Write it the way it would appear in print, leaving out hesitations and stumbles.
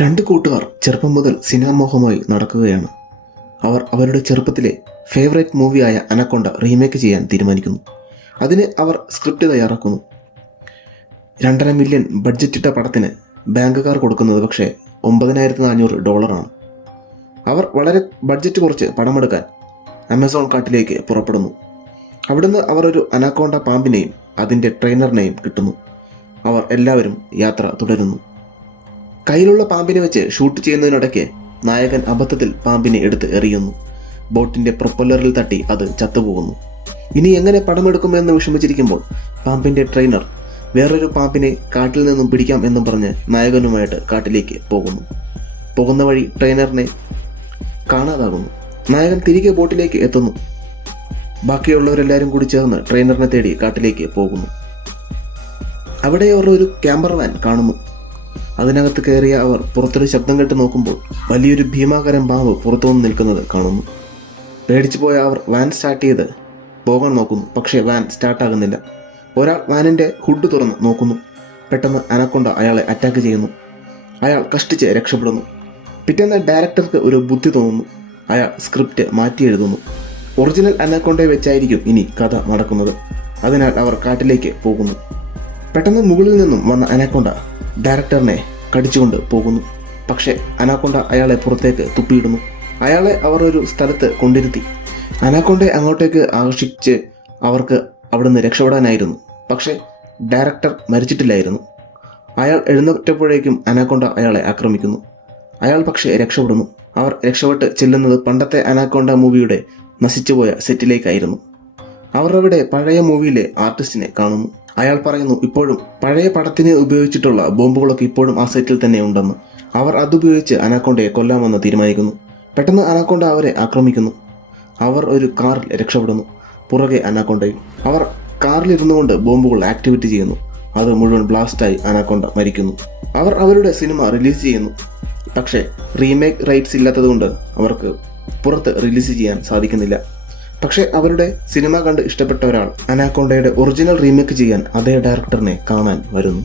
രണ്ട് കൂട്ടുകാർ ചെറുപ്പം മുതൽ സിനിമാമോഹമായി നടക്കുകയാണ്. അവർ അവരുടെ ചെറുപ്പത്തിലെ ഫേവറേറ്റ് മൂവിയായ അനക്കൊണ്ട റീമേക്ക് ചെയ്യാൻ തീരുമാനിക്കുന്നു. അതിന് അവർ സ്ക്രിപ്റ്റ് തയ്യാറാക്കുന്നു. $2.5 മില്യൺ ബഡ്ജറ്റിട്ട പടത്തിന് ബാങ്കുകാർ കൊടുക്കുന്നത് പക്ഷേ $9,400 അവർ വളരെ ബഡ്ജറ്റ് കുറച്ച് പടമെടുക്കാൻ ആമസോൺ കാട്ടിലേക്ക് പുറപ്പെടുന്നു. അവിടുന്ന് അവർ ഒരു അനാക്കോണ്ട പാമ്പിനെയും അതിൻ്റെ ട്രെയിനറിനെയും കിട്ടുന്നു. അവർ എല്ലാവരും യാത്ര തുടരുന്നു. കയ്യിലുള്ള പാമ്പിനെ വെച്ച് ഷൂട്ട് ചെയ്യുന്നതിനിടയ്ക്ക് നായകൻ അബദ്ധത്തിൽ പാമ്പിനെ എടുത്ത് എറിയുന്നു. ബോട്ടിൻ്റെ പ്രൊപ്പല്ലറിൽ തട്ടി അത് ചത്തുപോകുന്നു. ഇനി എങ്ങനെ പടമെടുക്കുമെന്ന് വിഷമിച്ചിരിക്കുമ്പോൾ പാമ്പിൻ്റെ ട്രെയിനർ വേറൊരു പാമ്പിനെ കാട്ടിൽ നിന്നും പിടിക്കാം എന്നും പറഞ്ഞ് നായകനുമായിട്ട് കാട്ടിലേക്ക് പോകുന്ന വഴി ട്രെയിനറിനെ കാണാതാകുന്നു. നായകൻ തിരികെ ബോട്ടിലേക്ക് എത്തുന്നു. ബാക്കിയുള്ളവരെല്ലാവരും കൂടി ചേർന്ന് ട്രെയിനറിനെ തേടി കാട്ടിലേക്ക് പോകുന്നു. അവിടെ അവർ ഒരു ക്യാമ്പർ വാൻ കാണുന്നു. അതിനകത്ത് കയറിയ അവർ പുറത്തൊരു ശബ്ദം കേട്ട് നോക്കുമ്പോൾ വലിയൊരു ഭീമാകരം പാമ്പ് പുറത്തുനിന്ന് നിൽക്കുന്നത് കാണുന്നു. പേടിച്ചു പോയ അവർ വാൻ സ്റ്റാർട്ട് ചെയ്ത് പോകാൻ നോക്കുന്നു. പക്ഷേ വാൻ സ്റ്റാർട്ടാകുന്നില്ല. ഒരാൾ വാനിൻ്റെ ഹുഡ് തുറന്ന് നോക്കുന്നു. പെട്ടെന്ന് അനക്കൊണ്ട അയാളെ അറ്റാക്ക് ചെയ്യുന്നു. അയാൾ കഷ്ടിച്ച് രക്ഷപ്പെടുന്നു. പിറ്റേന്ന് ഡയറക്ടർക്ക് ഒരു ബുദ്ധി തോന്നുന്നു. അയാൾ സ്ക്രിപ്റ്റ് മാറ്റി എഴുതുന്നു. ഒറിജിനൽ അനക്കൊണ്ടയെ വെച്ചായിരിക്കും ഇനി കഥ നടക്കുന്നത്. അതിനാൽ അവർ കാട്ടിലേക്ക് പോകുന്നു. പെട്ടെന്ന് മുകളിൽ നിന്നും വന്ന അനക്കൊണ്ട ഡയറക്ടറിനെ കടിച്ചുകൊണ്ട് പോകുന്നു. പക്ഷേ അനാക്കൊണ്ട അയാളെ പുറത്തേക്ക് തുപ്പിയിടുന്നു. അയാളെ അവർ ഒരു സ്ഥലത്ത് കൊണ്ടിരുത്തി. അനാക്കൊണ്ടയെ അങ്ങോട്ടേക്ക് ആകർഷിച്ച് അവർക്ക് അവിടുന്ന് രക്ഷപ്പെടാനായിരുന്നു. പക്ഷേ ഡയറക്ടർ മരിച്ചിട്ടില്ലായിരുന്നു. അയാൾ എഴുന്നേറ്റപ്പോഴേക്കും അനാക്കൊണ്ട അയാളെ ആക്രമിക്കുന്നു. അയാൾ പക്ഷേ രക്ഷപ്പെടുന്നു. അവർ രക്ഷപ്പെട്ട് ചെല്ലുന്നത് പണ്ടത്തെ അനാക്കൊണ്ട മൂവിയുടെ നശിച്ചുപോയ സെറ്റിലേക്കായിരുന്നു. അവർ അവിടെ പഴയ മൂവിയിലെ ആർട്ടിസ്റ്റിനെ കാണുന്നു. അയാൾ പറയുന്നു ഇപ്പോഴും പഴയ പടത്തിന് ഉപയോഗിച്ചിട്ടുള്ള ബോംബുകളൊക്കെ ഇപ്പോഴും ആ സെറ്റിൽ തന്നെ ഉണ്ടെന്ന്. അവർ അതുപയോഗിച്ച് അനാക്കൊണ്ടയെ കൊല്ലാമെന്ന് തീരുമാനിക്കുന്നു. പെട്ടെന്ന് അനാക്കൊണ്ട അവരെ ആക്രമിക്കുന്നു. അവർ ഒരു കാറിൽ രക്ഷപ്പെടുന്നു. പുറകെ അനാക്കൊണ്ടയും. അവർ കാറിലിരുന്നു കൊണ്ട് ബോംബുകൾ ആക്ടിവേറ്റ് ചെയ്യുന്നു. അത് മുഴുവൻ ബ്ലാസ്റ്റായി അനാക്കൊണ്ട മരിക്കുന്നു. അവർ അവരുടെ സിനിമ റിലീസ് ചെയ്യുന്നു. പക്ഷേ റീമേക്ക് റൈറ്റ്സ് ഇല്ലാത്തതുകൊണ്ട് അവർക്ക് പുറത്ത് റിലീസ് ചെയ്യാൻ സാധിക്കുന്നില്ല. പക്ഷേ അവരുടെ സിനിമ കണ്ട് ഇഷ്ടപ്പെട്ട ഒരാൾ അനാക്കൊണ്ടയുടെ ഒറിജിനൽ റീമേക്ക് ചെയ്യാൻ അതേ ഡയറക്ടറിനെ കാണാൻ വരുന്നു.